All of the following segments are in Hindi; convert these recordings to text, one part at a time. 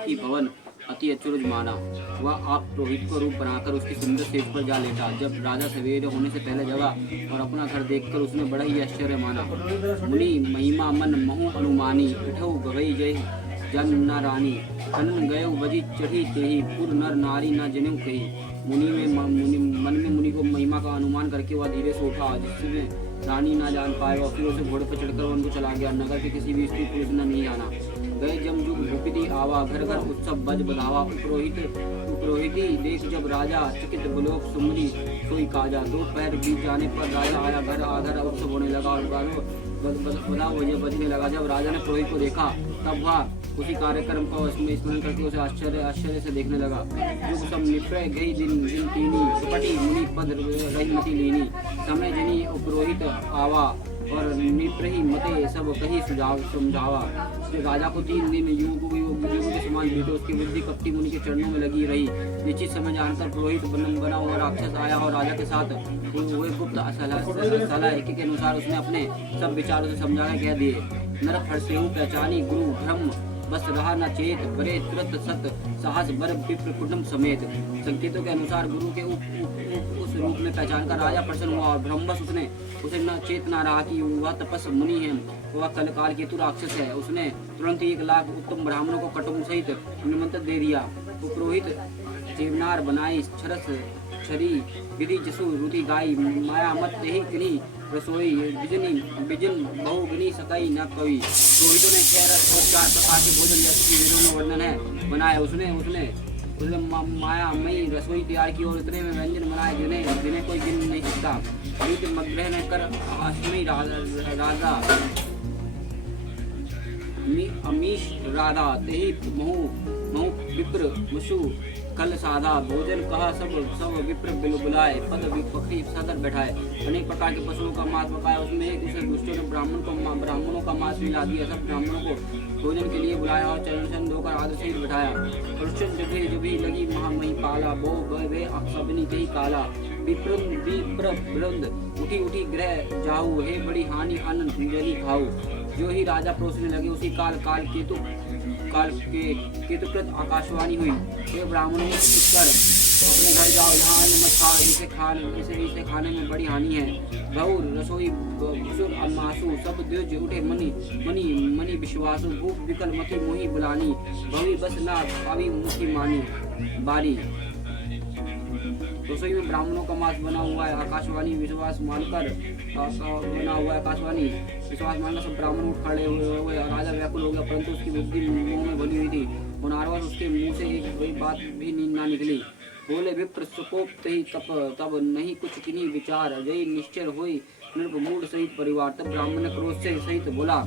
देखी भवन अति अचरज माना। वह आप पुरोहित को रूप बनाकर उसकी सुंदर सेज पर जा लेटा। जब राजा सवेरे होने से पहले जगा और अपना घर देखकर उसने बड़ा ही आश्चर्य माना। मुनि महिमा मन महु अनुमानी, उठौ गवई जय जन न रानी। कनन गयो बजी चढ़ी तेही, पुर नर नारी न जनेऊ कही। मन में मुनि को महिमा का अनुमान करके वह धीरे से उठा, जिसमें रानी ना जान पाए, और फिर उसे घोड़े पर चढ़कर उनको चला गया। नगर के किसी भी स्त्री पुरुष ने नहीं आना। गए जमजुग भूपिति आवा, घर घर उत्सव बज बधावा। पुरोहिती देख जब राजा, चकित बुलोक सुमरी सोई काजा। दोपहर बीत जाने पर राजा आया, घर आधर उत्सव होने लगा और बधा बजने लगा। जब राजा ने पुरोहित को देखा तब वह उसी कार्यक्रम को उसमें स्मरण करके उसे आश्चर्य से देखने लगा। युग सब निपय गई दिन तीनी, सुपटी मुनि पद रही मति लीनी। समय जनी पुरोहित आवा, और निप्रही मते सब कही समझावा। राजा को 3 दिन युग के समान बीते। उसकी बुद्धि कपटी मुनि के चरणों में लगी रही। निश्चित समय जानकर पुरोहित बना हुआ राक्षस आया और राजा के साथ हुए गुप्त सलाह के अनुसार उसने अपने सब विचारों से समझाकर कह दिए। नर फरसेहु पहचानी गुरु ब्रह्म, बस रहा न चेत, बरे तुरत सत साहस बर विप्र कुटुंब समेत। संकेतों के अनुसार गुरु के उस रूप में पहचान कर राजा प्रसन्न हुआ और ब्रह्मस उसे न चेत न रहा कि वह तपस मुनि है, वह कलकाल केतु राक्षस है। उसने तुरंत 1 लाख उत्तम ब्राह्मणों को कुटुंब सहित निमंत्रण दे दिया। पुरोहित देवनार बनाई, छरस छरी विधि जसु रुधि गाई। माया मत ही किनी रसोई, बिजन बहुगुनी सकाई न कवि। पुरोहितों ने 6 रस और 4 प्रकार के भोजन जैसे कि वेदों में वर्णन है बनाए। उसने मायामयी रसोई तैयार की और इतने में व्यंजन बनाए जिन्हें कोई गिन नहीं सकता। मग्रह ने कर अष्टमी राधा अमीश राधा, तेही महु विप्र मुशु कल साधा। भोजन कहा सब विप्र बुलाए, पद पकड़ी सदर बैठाए। अनेक प्रकार के पशुओं का मांस पकाया। उसमें एक दूसरे दुष्टों ने ब्राह्मणों का मांस मिला दिया। सब ब्राह्मणों को भोजन के लिए बुलाया और चरण धोकर आदर सहित बैठाया। कृष्ण जब भी लगी महामही पाला, बो वे अक्षबनी कही काला। विप्रवृंद उठी ग्रह जाऊ, हे बड़ी हानि अन्न जली खाऊ। जो ही राजा परोसने लगे उसी काल केतुकृत आकाशवाणी हुई। हे ब्राह्मणों को उत्तर, अपने घर जाओ, यहाँ अन्न मत खाओ, इसे खाने में बड़ी हानि है। बहु रसोई भुसुर अमासु, सब द्विज उठे मनी विश्वासु। भूख विकल मति मोही बुलानी, भवी बस ना पावी मुखी मानी बारी। रसोई में ब्राह्मणों का मांस बना हुआ है। आकाशवाणी विश्वास मानकर सब ब्राह्मण उठ खड़े हुए। राजा व्याकुल हो गया, परंतु उसकी बुद्धि मुंह में भली हुई थी। मुनारवश उसके मुंह से एक बात भी ना निकली। बोले विप्र सुकोप ही तब नहीं कुछ किन्हीं विचार। जय निश्चर हुई निर्मूढ़ सहित परिवार। तब ब्राह्मण ने क्रोध से सहित बोला,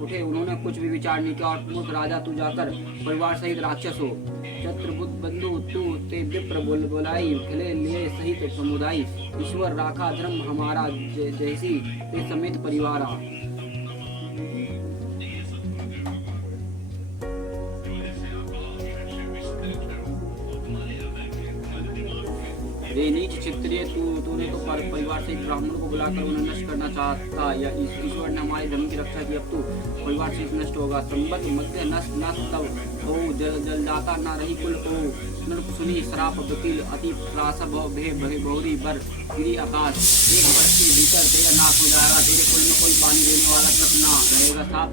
उठे। उन्होंने कुछ भी विचार नहीं किया और मूर्ख राजा, तू जाकर परिवार सहित राक्षस हो। शत्रुबुद्ध बंधु तू ते विप्र बोलाई, खिले लिए सहित समुदाय। ईश्वर राखा धर्म हमारा, जैसी ते समेत परिवारा। वे नीच क्षत्रिय, तूने तो परिवार से परिवार को बुलाकर उन्हें नष्ट करना चाहता, या ईश्वर ने हमारे धर्म की रक्षा की, अब तू परिवार से नष्ट होगा। संबद्ध मध्य नष्ट तब हो, जल जाता न रही कुल को। नृप सुनी श्राप वकील, अति प्रास बहुरी बर गिरी आकाश। एक वर्ष के भीतर तेरा नाश हो जाएगा, तेरे कुल में कोई पानी देने वाला तक ना रहेगा। साफ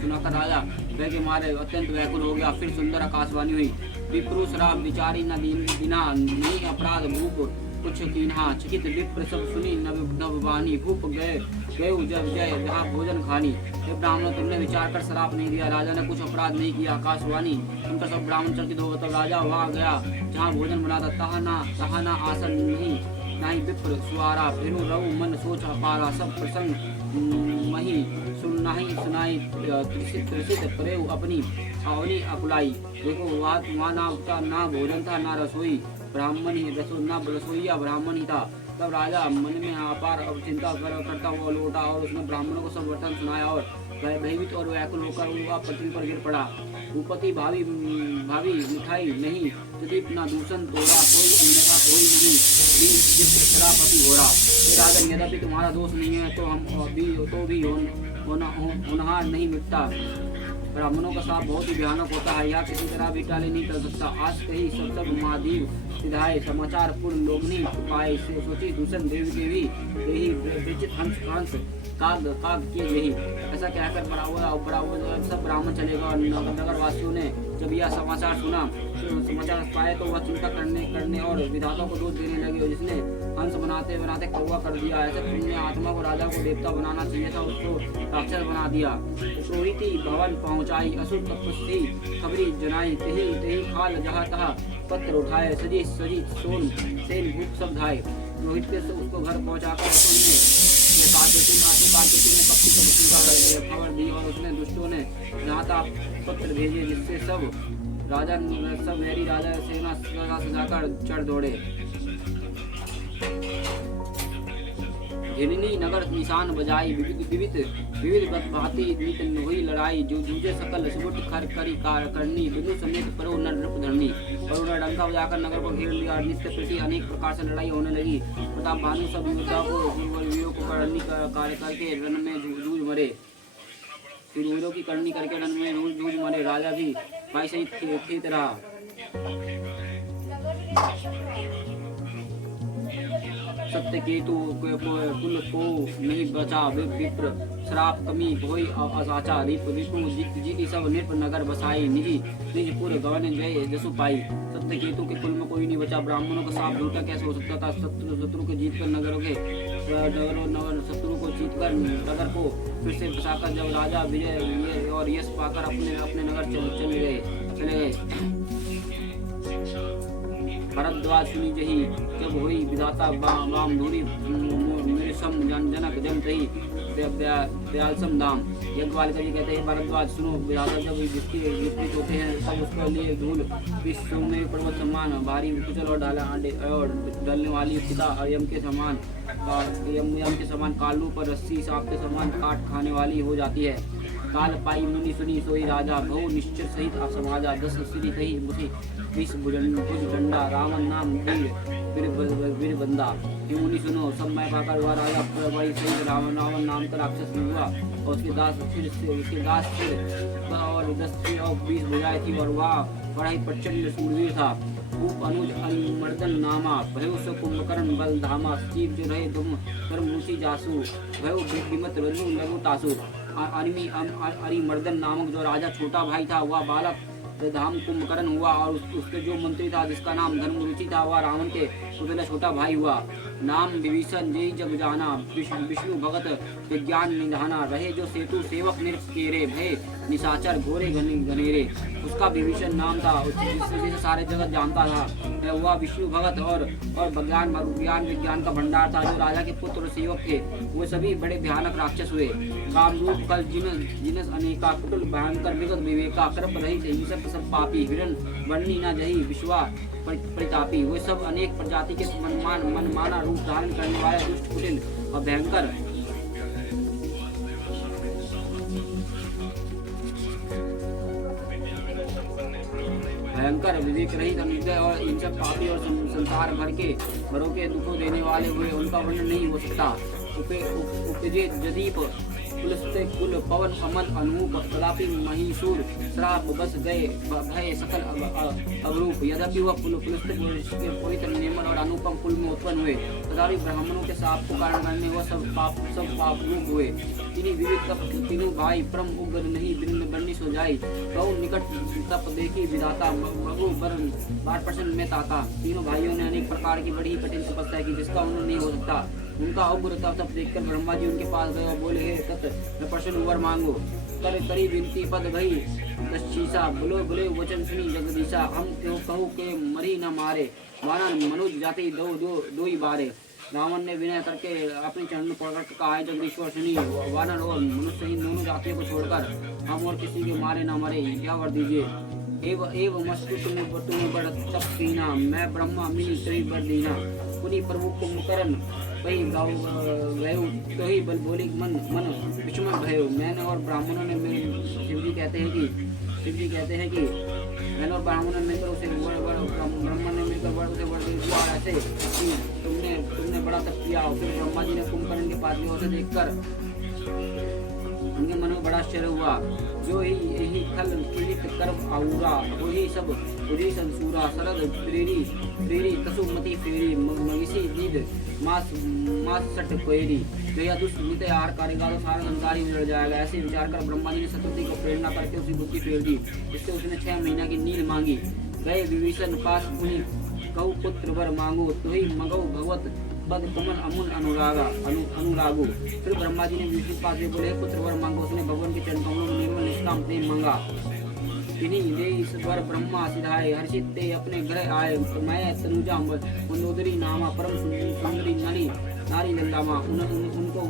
सुनाकर राजा वह के मारे अत्यंत व्याकुल हो गया। फिर सुंदर आकाशवाणी हुई, विप्रू श्राप विचारी न दीना, नहीं अपराध भूप कुछ कीन्हा। चकित विप्र सब सुनी नववानी, भूप गए जब जय जहाँ भोजन खानी। हे ब्राह्मणों, तुमने विचार कर श्राप नहीं दिया, राजा ने कुछ अपराध नहीं किया। आकाशवाणी सुनकर सब ब्राह्मण चकित हो, तब राजा वहाँ गया जहाँ भोजन बना था। तहा ना आसन नहीं विप्र सुआरा, फिर रहु मन सोच अपारा। सब प्रसंग मही सुनाई त्रिसित प्रेव अपनी अवनी अकुलाई। देखो वहाँ ना भोजन था ना रसोई, ब्राह्मण ही ना रसोईया ब्राह्मण ही था। तब राजा मन में अपार और चिंता करता हुआ लौटा और उसने ब्राह्मणों को सब वर्तन सुनाया और भयभीत और व्याकुल होकर वह पृथ्वी पर गिर पड़ा। भूपति भावी मिठाई नहीं, प्रदीप न दूषण तोड़ा, कोई अन्यथा कोई नहीं, शराबती हो रहा। राजन, यद्यपि तुम्हारा दोष नहीं है तो हम भी होनहार नहीं मिटता। ब्राह्मणों का शाप बहुत ही भयानक होता है, यह किसी तरह भी टाले नहीं कर सकता। आज कही सब महादेव सिधाए समाचार पूर्ण लोगनी पाए से सोची दूषण देवी देवी यही विचित हंस काग किए यही। ऐसा कहकर बड़ा सब ब्राह्मण चलेगा। और नगर वासियों ने जब यह समाचार सुना समाचार पाए तो वह चिंता करने और विधाता को दूध देने लगे। जिसने हंस बनाते बनाते कौवा कर दिया। ऐसे पुण्य आत्मा को राजा को देवता बनाना चाहिए था, उसको राक्षस बना दिया। पुरोहिती भवन पहुंचाई असुर तपस्वी खबरी जनाई तेही खाल जहाँ तहा पत्र उठाए सजी सोन सेन भूख सब धाये। रोहित के उसको घर पहुंचाकर कालकेतु ने पक्षी को मृत्यु का खबर दी और उसने दुष्टों ने जहाँ तक पत्र भेजे, जिससे सब मेरी राजा सेना सजाकर चढ़ दौड़े। हिरनी नगर निशान बजाई विविध भांति नित हुई लड़ाई। जो जूझे सकल सुबुट खर करी करनी बिनु समेत परो नृप धरनी। और उन्हें डंका बजाकर नगर को घेर लिया। नित्य प्रति अनेक प्रकार से लड़ाई होने लगी। प्रताप भानु सब योद्धा को करनी कार्य करके रण में जूझ मरे। शूरवीरों की करनी करके रण में जूझ मरे। राजा भी भाई सहित खेत रहा। सत्य केतु कुल को नहीं बचा विप्र श्राप कमी कोई असाचा रिपु जीती सब नृप नगर बसाई निज पूर्व गवन जय जसु पाई। सत्य केतु के कुल में कोई नहीं बचा। ब्राह्मणों का साप झूठा कैसे हो सकता था। शत्रु को जीतकर शत्रु को जीतकर नगर को फिर से बसाकर जब राजा विजय और यश पाकर अपने नगर चले गए। भरद्वाज सुनी जही जब हुई विधाता बाम धूरी मेरे सम जनक जम तही दयालसम धाम। यज्ञवालिका जी कहते हैं भरद्वाज सुनो, विधाता जब जिसके विपरीत होते हैं तब उसके लिए धूल विश्व में पर्वत समान भारी कुचल और डालने वाली पिता और यम के समान कालू पर रस्सी सांप के समान काट खाने वाली हो जाती है। काल पाई मुनि सुनी सोई राजा बहु निश्चय सहित समाजा। 10 श्री कही मुझे 20 भुज डंडा रावण नाम वीर बंदा। मुनि सुनो सब मैं पाकर हुआ राजा बड़ी सहित रावण नाम का राक्षस हुआ। और उसके दास फिर और 10 सिर और 20 भुजाएं थी। और वह बड़ा ही प्रचंड सूरवीर था। भूप अनुज मर्दन नामा भयो सो कुंभकर्ण बल धामा। शिव जो रहे तुम कर्मूची जासु भयो विमत रनु लघु तासु। अरिमर्दन नामक जो राजा छोटा भाई था वह बालक धाम कुंभकर्ण हुआ। और उसके जो मंत्री था जिसका नाम धर्मरुचि था वह रावण के पुतला छोटा भाई हुआ। नाम विभीषण जय जग जाना विष्णु भगत विज्ञान निधाना। रहे जो सेतु सेवक निरकेरे भय निशाचर घोरे घनेरे। उसका विभीषण नाम था जिससे सारे जगत जानता था। वह विष्णु भगत और विज्ञान का भंडार था। जो राजा के पुत्र और सेवक थे वो सभी बड़े भयानक राक्षस हुए। कामरूप कल जिनस अनेका कुटुल भयंकर विगत विवेका कृप रही सब पापी हिरण वर्णी न जही विश्वा परितापी। वे सब अनेक प्रजाति के मनमाना रूप धारण करने वाले दुष्ट कुटिल और भयंकर विवेक रहित निर्दय और इन सब पापी और संसार भर के भरों के दुखों देने वाले हुए। उनका वर्णन नहीं हो सकता। उपजे जदीप पुलस्ते कुल पवन अमल अनूप कदापि महिषूर श्राप बस गए भय सकल अवरूप। यद्यपि वह पुलस्ते पवित्र निर्मल और अनुपम कुल में उत्पन्न हुए तथापि ब्राह्मणों के शाप को कारण करने वह सब पाप रूप हुए। तीनों भाई परम उग्र नहीं बन्नी सो जाई। कौ निकट तप देखी विधाता मगु बार प्रसन्न में ताता। तीनों भाइयों ने अनेक प्रकार की बड़ी कठिन तपस्या की जिसका उन्नत नहीं हो सकता। उनका उग्र तप देखकर ब्रह्मा जी उनके पास गए और बोले हे तत् न प्रसन्न वर मांगो। करी विनती पद गई दशीसा बोले वचन सुनी जगदीशा। हम क्यों कहू के मरी न मारे वानर मनुज जाति दो ही बारे। रावण ने विनय करके अपने चरण पकड़ कहा जगदीश्वर सुनी वानर और मनुष्य ही दोनों जातियों को छोड़कर हम और किसी के मारे न मरे क्या वर दीजिए। एवं मस्तु तुम्हें बड़ तप पीना मैं ब्रह्मा मिली तरी बर दीना। पुनी प्रभु कुंभकर्ण कहीं गाँव गये तो ही बल बोली मन विषमन भयो। मैंने और ब्राह्मणों ने शिव जी कहते हैं कि मैंने और ब्राह्मणों ने मिलकर उसे ब्रह्मा ने मिलकर बड़ उसे बड़ दिया। और ऐसे कि तुमने बड़ा तप किया। फिर ब्रह्मा जी ने कुंभकर्ण के पास उसे देखकर उनके मन में बड़ा आश्चर्य हुआ। जो ही खल पीड़ित कर्म आऊरा वही सब उरी संसूरा सरद प्रेरी कसुमति फेरी मगिसी दीद मास सट कोयरी। तो यह दुष्ट नित आहार करेगा तो सारा संसार ही उजड़ जाएगा। ऐसे विचार कर ब्रह्मा जी ने सतुति को प्रेरणा करके उसकी बुद्धि फेर दी। इससे उसने 6 महीना की नींद मांगी। गए विभीषण पास मुनि कहु पुत्र वर मांगो तो ही मगौ भगवत पद कमल अमुन अनुरागो। फिर ब्रह्मा जी ने विभीषण पास में बोले पुत्र वर मांगो। उसने भगवान के चरण कमलों में निर्मल निष्काम प्रेम मांगा। तिन्हीं दे इस वर ब्रह्मा सिधाए हर्षित ते अपने ग्रह आए। मैं तनुजा मंदोदरी नामा परम सुंदरी नारी लल्लामा। उनको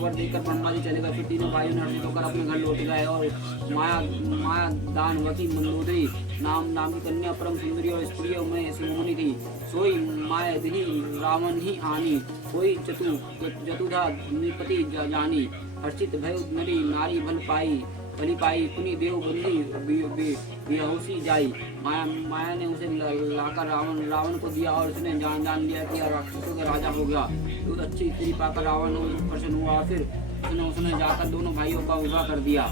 वर देकर ब्रह्मा जी चले गए। फिर तीनों भाइयों ने हर्षित होकर अपने घर लौट गए। और माया दानवती मंदोदरी नाम की कन्या परम सुंदरी और स्त्रियों में सुमुनि थी। सोई माया दिनी रावण ही आनी। कोई जतुधा नृपति जानी। हर्षित भय नरी नारी भली पाई पुनि देव बंदी बेहोशी जाई। माया ने उसे लाकर रावण को दिया और उसने जान लिया कि राक्षसों का राजा हो गया। तो अच्छी स्त्री पाकर रावण प्रसन्न हुआ। फिर उसने जाकर दोनों भाइयों का विवाह कर दिया।